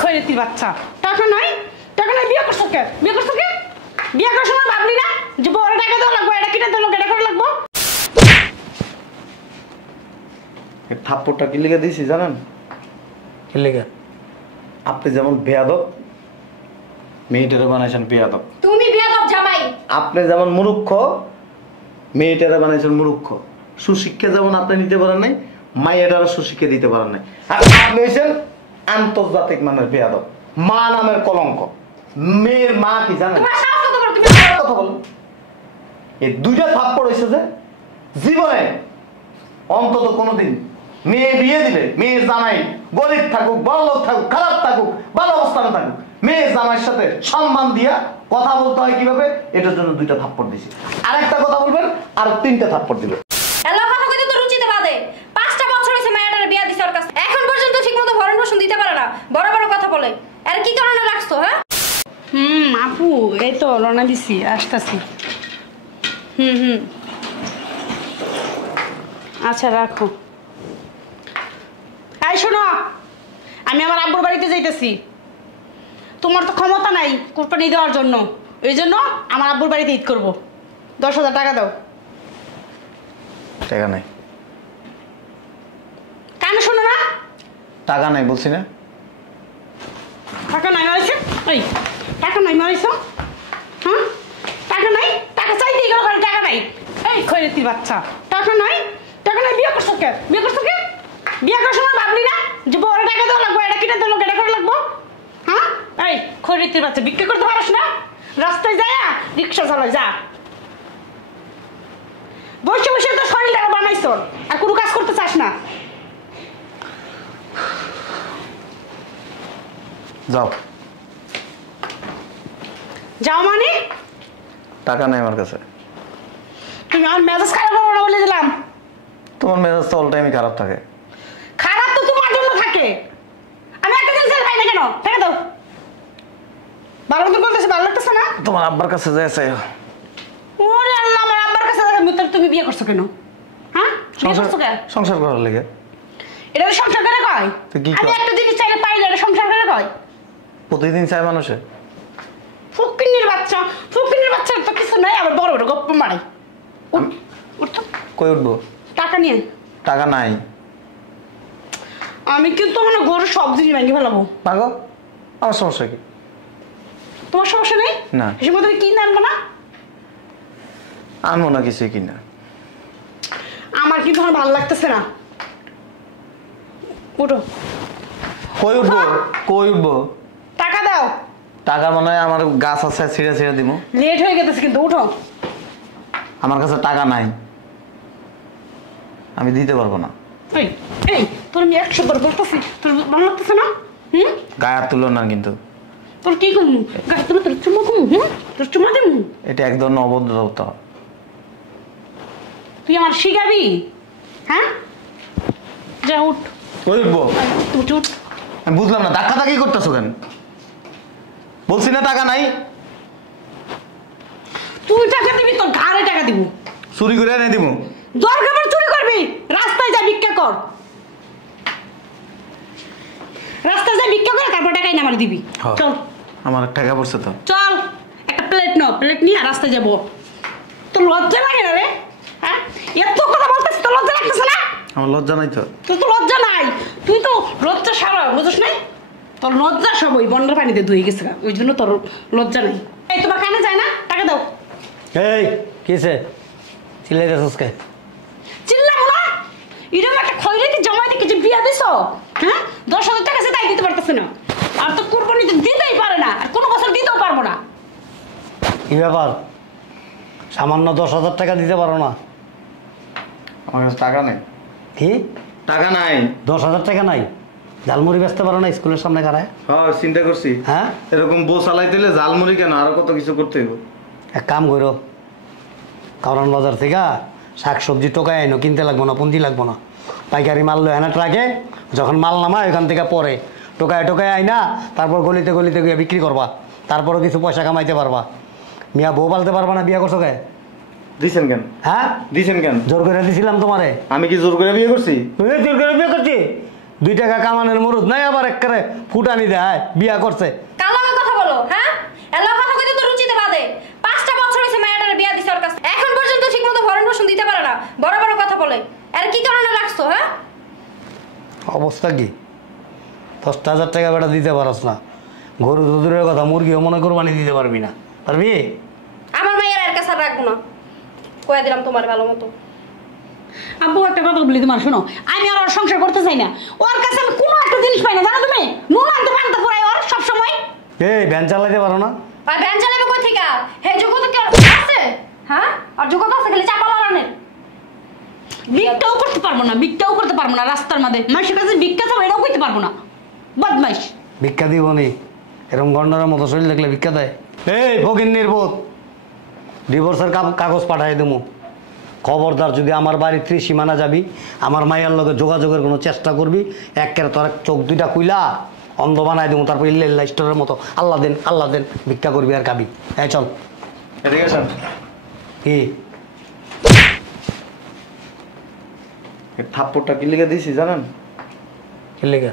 খয়রাতির বাচ্চা, টাকা নাই বিয়ে করছো কে? বিয়ে করার সময় ভাবলি না যে বড় টাকা দেওয়া লাগবো, এটা কিনে দেওয়া লাগবো, এটা করে লাগবো? থাপ্পড়টা কি লেগে দিয়েছি জানেন? কি লেগে? আপনি যেমন বেয়াদব, মেয়েটারে বানাইছেন বেয়াদব। তুমি বেয়াদব জামাই। আপনি যেমন মূর্খ, মেয়েটারে বানাইছেন মূর্খ। সুশিক্ষা যেমন আপনি নিতে পারেন নাই, মায়েরারও সুশিক্ষা দিতে পারেন নাই। আর আপনি হয়েছেন আন্তর্জাতিক মানের বেয়াদব, মা নামের কলঙ্ক। মেয়ের মা কি জানেন? তোমার সাহস কত বড়, তুমি কথা বলো। এই দুইটা থাপ্পড় হয়েছে যে জীবনে অন্তত কোনোদিন মেয়ে বিয়ে দিলে মেয়ের জামাই গরিব থাকুক, বড়লোক থাকুক, খারাপ থাকুক, ভালো অবস্থানে থাকুক, মেয়ের জামাইয়ের সাথে সম্মান দিয়া কথা বলতে হয় কিভাবে, এটার জন্য দুইটা থাপ্পড় দিছি। আর একটা কথা বলবেন, আর তিনটা থাপ্পড় দিবেন। এলো কথা কইতে তো রুচিতে বাদে। 5টা বছর হইছে মেয়েটার বিয়া দিছে ওর কাছে, এখন পর্যন্ত ঠিকমতো ভরণ পোষণ দিতে পারে না, বড় বড় কথা বলে। আর কি কারণে রাখছো? হ্যাঁ আপু এই তো রওনা দিছি, আসতেছি। আচ্ছা রাখো। এই শোনো, আমি আমার আব্বুর বাড়িতে যাইতেছি। তোমার তো ক্ষমতা নাই কোরবানি দেওয়ার জন্য, এই জন্য আমার আব্বুর বাড়িতে ঈদ করবো। 10,000 টাকা দাও। টাকা নাই। কানে শোনো না? টাকা নাই বলছি না? টাকা নাই মারাইছে? এই টাকা নাই মারাইছো? হ্যাঁ টাকা নাই, টাকা চাইতেই গেল, টাকা নাই। এই খয়রাতির বাচ্চা, টাকা নাই বিয়ে করছো কে? বিয়ে করার সময় ভাবলি না যে বড় টাকা দেওয়া লাগবো, এটা কিনে দেওয়া লাগবো, এটা করে লাগবো? হ্যাঁ এই খয়রাতির বাচ্চা, বিক্রি করতে পারস না? রাস্তায় যায় রিক্সা চালায় যা। বসে বসে তো শরীরটা বানাইছ, আর কোনো কাজ করতে চাস না। যাও মানে? টাকা নাই আমার কাছে। তুমি আমার মেজাজ খারাপ করবো না বলে দিলাম। তোমার মেজাজ তো অল টাইমই খারাপ থাকে। খারাপ তো তোমার জন্য থাকে। আমি একটা দিন পাই না কেন? টাকা দাও। ভালো মতো বলতেছে, ভালো লাগতেছে না? তোমার আব্বার কাছে যাইছে। ওরে আল্লাহ, আমার আব্বার কাছে তুমি বিয়ে করছো কেন? হ্যাঁ বিয়ে করছো কেন? সংসার করার লেগে। এটা সংসার করে কয়? আমি একটা জিনিস চাইলে পাই না, এটা সংসার করে কয়? প্রতিদিন চায় মানুষে। ফকিন্নির বাচ্চা তো কিছু নাই, আবার বড় বড় গপ্প মারে। কই উঠবো? টাকা নিয়ে। টাকা নাই। আমি কিন্তু মানে গরু সব জিনিস ভেঙে ফেলাবো। পাগো, আমার সমস্যা কি? তোমার সমস্যা নেই না। এসে মধ্যে কিনে আনবো না? আনবো না কিছুই কিনা। আমার কিন্তু আমার ভালো লাগতেছে না। উঠো। কই উঠবো? টাকা দাও। টাকা মনে হয় আমার গাছ আছে, ছিঁড়ে দিব। লেট হয়ে গেছে কিন্তু, উঠো। আমার কাছে টাকা নাই, আমি দিতে পারবো না। এই তোর আমি 100 বার বলতেছি, তোর ভালো লাগতেছে না? গায়ে হাত তুলো না কিন্তু। তোর কি করবো? গায়ে তুলে তোর চুমা করবো? তোর চুমা দেবো? এটা এক ধরনের অভদ্রতা। তুই আমার শিখাবি? হ্যাঁ যা উঠ। কই উঠবো? উঠ। আমি বুঝলাম না, ধাক্কা ধাক্কি করতেছো কেন? বলছি না টাকা নাই। তুই টাকা দিবি, তোর ঘাড়ে টাকা দিব। চুরি করে এনে দিব। দরকার পড়ে চুরি করবি? রাস্তায় যা ভিক্ষা কর, তারপর টাকা এনে আমার দিবি। চল। আমার টাকা পড়ছে তো। চল, একটা প্লেট নিয়ে রাস্তায় যাবো। তোর লজ্জা লাগে না রে? হ্যাঁ এত কথা বলতেছিস, তোর লজ্জা লাগতেছে না? আমার লজ্জা নাই তো। তোর তো লজ্জা নাই, তুই তো লজ্জা সারা বুঝিস নাই। তোর লজ্জা সব ওই বন্যার পানিতে ধুয়ে গেছে, ওই জন্য তোর লজ্জা নেই। এই তোমার কানে যায় না? টাকা দাও। এই কিসে চিল্লাইতেছস কে? চিল্লাবো না? এরকম একটা খয়রাতি জামাই দেখে যে বিয়া দিছ, হ্যাঁ 10,000 টাকা সে তাই দিতে পারতেছে না, আর তো কুরবানি দিতেই পারে না, আর কোনো বছর দিতেও পারবো না। কি ব্যাপার? সামান্য 10,000 টাকা দিতে পারো না? আমার কাছে টাকা নেই। কি টাকা নাই? 10,000 টাকা নাই? ঝালমুড়ি বেচতে পারো না স্কুলের সামনে খারায়? হ্যাঁ চিন্তা করছি। হ্যাঁ এরকম বউ চালাইতে হলে ঝালমুড়ি কেন, আরো কত কিছু করতে হইব। এক কাম করো, কারণ বাজার থেকে শাকসবজি টোকায় আইনো, কিনতে লাগবো না, পুঁজি লাগবো না। পাইকারি মাল লো এনা ট্রাকে, যখন মাল নামায় ওইখান থেকে পরে টোকায় আইনা তারপর গলিতে গিয়ে বিক্রি করবা, তারপরও কিছু পয়সা কামাইতে পারবা। মিয়া বউ পালতে পারবা না, বিয়া করছো কে? দিছেন কেন? হ্যাঁ দিছেন কেন? জোর করে দিছিলাম তোমারে। আমি কি জোর করে বিয়ে করছি? জোর করে বিয়ে করছি? 2 টাকা কামানের মুরুদ নাই আবার একবারে ফুটানি দেয় বিয়া করছে। কার লগে কথা বলো হ্যাঁ? এর লগে কথা কইতে তো রুচিতে বাদে। 5টা বছর হইছে মেয়েটারে বিয়া দিছে ওর কাছে। এখন পর্যন্ত ঠিকমতো ভরণ পোষণ দিতে পারে না। বড় বড় কথা বলে। এর কি কারণে রাখছো হ্যাঁ? অবস্থা কি? 10,000 টাকা বেটা দিতে পারস না, গরু দুধের কথা মুরগিও মনে কোরবানি দিতে পারবি না, পারবি? আমার মায়ের এর কাছে রাখবো না, কয়ে দিলাম তোমার ভালো মতো। আব্বু একটা কথা বলি তোমার, শোনো, আমি আর ওর সংসার করতে চাই না। ওর কাছে আমি কোনো একটা জিনিস পাই না, জানো তুমি? নুন আনতে পানতে পড়াই ওর সবসময়। এই ভ্যান চালাইতে পারো না? আর ভ্যান চালাবে কই থেকে? হে যোগ্যতা কি আছে হ্যাঁ? আর যোগ্যতা আছে খালি চাপা লাগানোর। ভিক্ষাও করতে পারবো না, ভিক্ষাও করতে পারবো না। রাস্তার মধ্যে মানুষের কাছে ভিক্ষা চাবো, এটাও করতে পারবো না। বদমাইশ। ভিক্ষা দিব নি? এরকম গন্ডারের মতো শরীর দেখলে ভিক্ষা দেয়? এই ফকিন্নির বোধ, ডিভোর্সের কাগজ পাঠাই দেবো। খবরদার যদি আমার বাড়ির ত্রিসীমানা যাবি, আমার মায়ের লগে যোগাযোগের কোনো চেষ্টা করবি, একের তোর চোখ 2টা কুইলা অন্ধ বানাই দেবো। তারপর ইল্লা স্টোরের মতো আল্লাহ দেন ভিক্ষা করবি আর খাবি। এই চল। এদিকে আসেন। কি এই থাপ্পড়টা কি লিখে দিয়েছি জানেন? কি লেগে?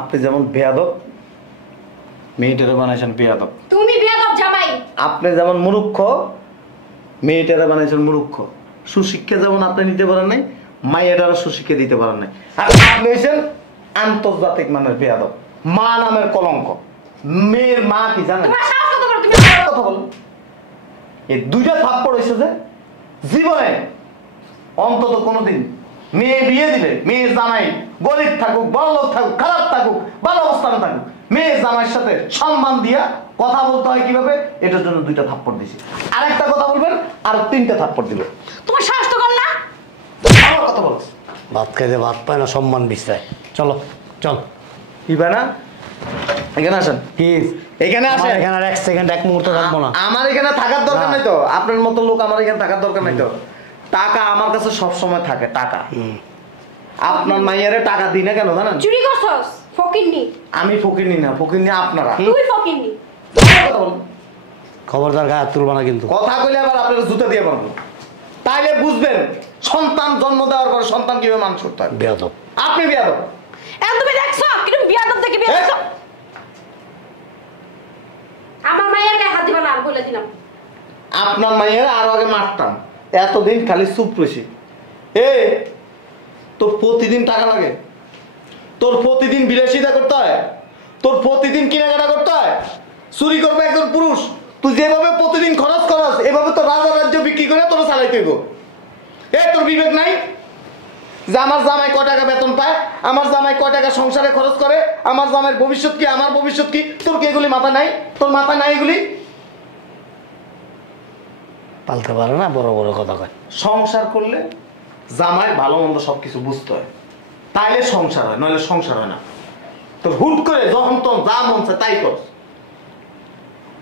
আপনি যেমন বেয়াদব, মেয়েটারে বানাইছেন বেয়াদব। তুমি বিয়াদব জামাই। আপনি যেমন মূর্খ, মেয়েটারে বানাইছেন মূর্খ। সুশিক্ষা যেমন আপনি নিতে পারেন নাই, মায়েরারও সুশিক্ষা দিতে পারেন নাই। আর আপনি হয়েছেন আন্তর্জাতিক মানের বেয়াদব, মা নামের কলঙ্ক। মেয়ের মা কি জানেন? তোমার সাহস কত বড় তুমি? আমার কথা বলো। এই 2টা থাপ্পড় হয়েছে যে জীবনে অন্তত কোনোদিন মেয়ে বিয়ে দিলে মেয়ের জামাই গরিব থাকুক, বড়লোক থাকুক, খারাপ থাকুক, ভালো অবস্থানে থাকুক, মেয়ের জামাইয়ের সাথে সম্মান দিয়া কথা বলতে হয় কিভাবে, এটার জন্য 2টা থাপ্পড় দিছি। আর একটা কথা বলবেন, আর 3টা থাপ্পড় দিবে। তোমার সাহস তো কম না? আমার কথা বলো। ভাত খাইতে ভাত পায় না, সম্মান বিস্তায়। চলো চল। কি ভাই না, এখানে আসেন। কি এখানে আসেন। এখানে আর 1 সেকেন্ড 1 মুহূর্ত থাকবো না। আমার এখানে থাকার দরকার না। নাই তো। আপনার মতো লোক আমার এখানে থাকার দরকার নাই তো। টাকা আমার কাছে সব সময় থাকে, টাকা। আপনার মাইয়ারে টাকা দিই না কেন জানেন? চুরি করছস ফকিন্নি। আমি ফকিরনি না, ফকিরনি আপনারা। তুই ফকিন্নি। কথা বলুন। খবরদার গায়ে হাত তুলবা না কিন্তু। কথা কইলে আবার আপনারা জুতা দিয়ে পারবো, তাইলে বুঝবেন সন্তান জন্ম দেওয়ার পরে সন্তান কিভাবে মানুষ করতে হয়। বেয়াদব। আপনি বেয়াদব। এখন তুমি দেখছো কিরকম বিয়াদব থেকে বিয়ে দেখছো? আমার মায়ের গায়ে হাত দিবা না, আর বলে দিলাম। আপনার মাইয়ের আরো আগে মারতাম, এতদিন খালি চুপ রয়েছি। এ তোর প্রতিদিন টাকা লাগে, তোর প্রতিদিন বিলাসিতা করতে হয়, তোর প্রতিদিন কেনাকাটা করতে হয়, চুরি করবে একজন পুরুষ। তুই যেভাবে প্রতিদিন খরচ করস, এভাবে তো রাজা রাজ্য বিক্রি করে তোর চালাইতে হইব। এ তোর বিবেক নাই যে আমার জামাই কয় টাকা বেতন পায়, আমার জামাই কয় টাকা সংসারে খরচ করে, আমার জামাইয়ের ভবিষ্যৎ কি, আমার ভবিষ্যৎ কি? তোর কি এগুলি মাথা নাই? তোর মাথা নাই এগুলি? পালতে পারে না, বড় বড় কথা কয়। সংসার করলে জামাই ভালো মন্দ সবকিছু বুঝতে হয়, তাইলে সংসার হয়, নইলে সংসার হয় না। তো হুট করে যখন তখন যা মন চায় তাই কর।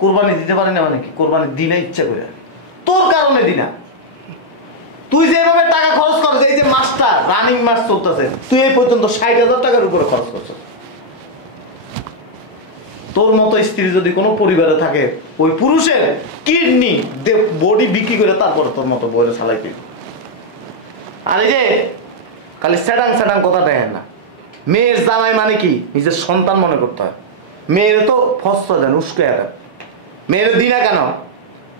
কোরবানি দিতে পারি না মানে কি? কোরবানি দিলে ইচ্ছা করে, তোর কারণে দিনা। তুই যেভাবে টাকা খরচ করছ, এই যে মাসটা রানিং মাস চলতেছে, তুই এই পর্যন্ত 60,000 টাকার উপরে খরচ করছ। তোর মতো স্ত্রী যদি কোনো পরিবারে থাকে, ওই পুরুষের কিডনি বডি বিক্রি করে তারপরে তোর মতো বইয়ের চালাইতে। আর এই যে খালি স্যাডাং কথা দেখেন না। মেয়ের জামাই মানে কি? নিজের সন্তান মনে করতে হয়। মেয়ের তো ফসা দেন, উস্কে দেন। মেয়ের দিনা কেন?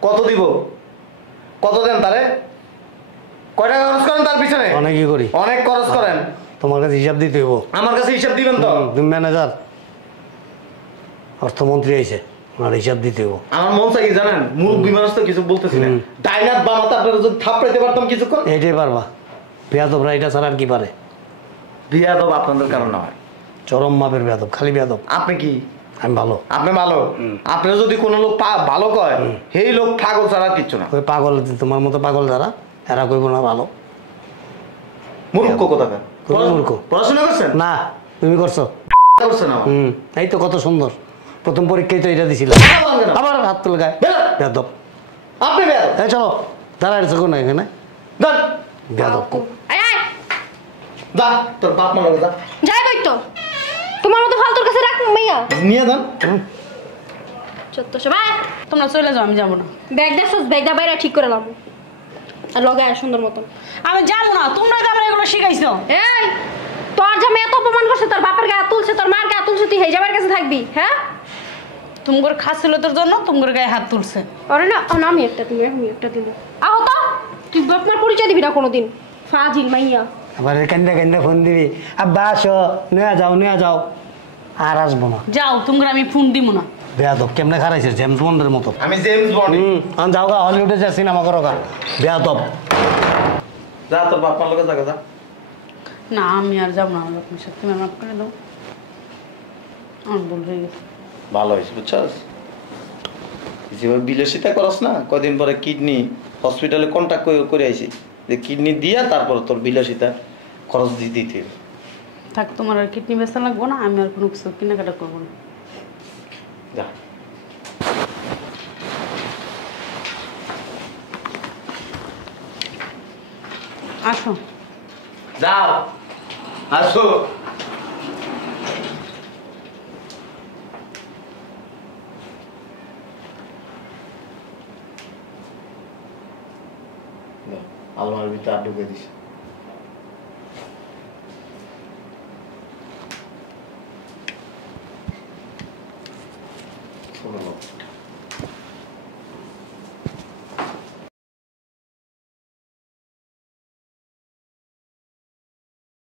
কত দিব? কত দেন তারে? কয় টাকা খরচ করেন তার পিছনে? অনেকই করি। অনেক খরচ করেন। তোমার কাছে হিসাব দিতে হইব। আমার কাছে হিসাব দিবেন তো? তুমি ম্যানেজার, অর্থমন্ত্রী আইছে, ওনার হিসাব দিতে হইব। আমার মন চাই কি জানেন? মুরব্বী মানুষ তো কিছু বলতেছি না, ডাইনাত বামাতে আপনারা যদি থাপড়াইতে পারতাম কিছুক্ষণ। এইটাই পারবা। বেয়াদবরা এটা ছাড়া আর কি পারে? বিয়াদব আপনাদের কারণে হয়। চরম মাপের বেয়াদব, খালি বেয়াদব। আপনি কি? আমি ভালো। আপনি ভালো। আপনি যদি কোনো লোক ভালো কয়, সেই লোক পাগল ছাড়া আর কিচ্ছু না। ওই পাগল, তোমার মতো পাগল যারা, এরা কইব না ভালো। মূর্খ কোথাকার। কোন মূর্খ? পড়াশোনা করছেন না, তুমি করছো। করছেন আমার। এই তো কত সুন্দর, প্রথম পরীক্ষায় তো এটা দিছিল। আবার হাত তুলে গায়ে বেয়াদব। আপনি বেয়াদব। এই চলো, দাঁড়াইছো কোন এখানে? যান বেয়াদব। আয় আয় যা, তোর বাপ মা লাগে যা। যাই বই তো। তোমার মতো ফালতুর কাছে রাখ মাইয়া। নিয়ে যান। চত্ব সবাই তোমরা চলে যাও, আমি যাবো না। ব্যাগ দেখছস? ব্যাগটা বাইরে ঠিক করে লাম। আর লগে আয় সুন্দর মতন। আমি যাবো না, তোমরা তো আমার এগুলো শিখাইছো। এই তোর যে মেয়ে এত অপমান করছে, তোর বাপের গায়ে হাত তুলছে, তোর মার গায়ে হাত তুলছে, তুই হেজাবের কাছে থাকবি? হ্যাঁ, তোমার খাচ্ছিল তোর জন্য তোমার গায়ে হাত তুলছে। আরে না, আমি একটা দিব, আমি একটা দিব। আহ তো, তুই বাপমার পরিচয় দিবি না কোনোদিন, ফাজিল মাইয়া। আবার কান্দা কান্দা ফোন দিবি, আব্বা আসো, নিয়ে যাও, আর আসবো না। যাও, তোমার আমি ফোন দিব না। বেয়াদব কেমনে খারাইছে জেমস বন্ডের মতো। আমি জেমস বন্ড। যাও গা, হলিউডে যা সিনেমা করো গা। বেয়াদব। যা তোর বাপ মার লগে যা। না আমি আর যাবো না, আমার আপনার সাথে তুমি মাফ করে দাও, আমার ভুল হয়ে গেছে। ভালো হয়েছে বুঝছস, যেভাবে বিলাসিতা করস না, কদিন পরে কিডনি হসপিটালে কন্ট্যাক্ট করে আইছি যে কিডনি দিয়া তারপর তোর বিলাসিতা খরচ দিতে হবে। থাক, তোমার আর কিডনি বেচা লাগবো না, আমি আর কোনো কিছু কেনাকাটা করবো না। যা আসো। যাও, আসো। আলমারির ভিতরে ঢুকে দিস।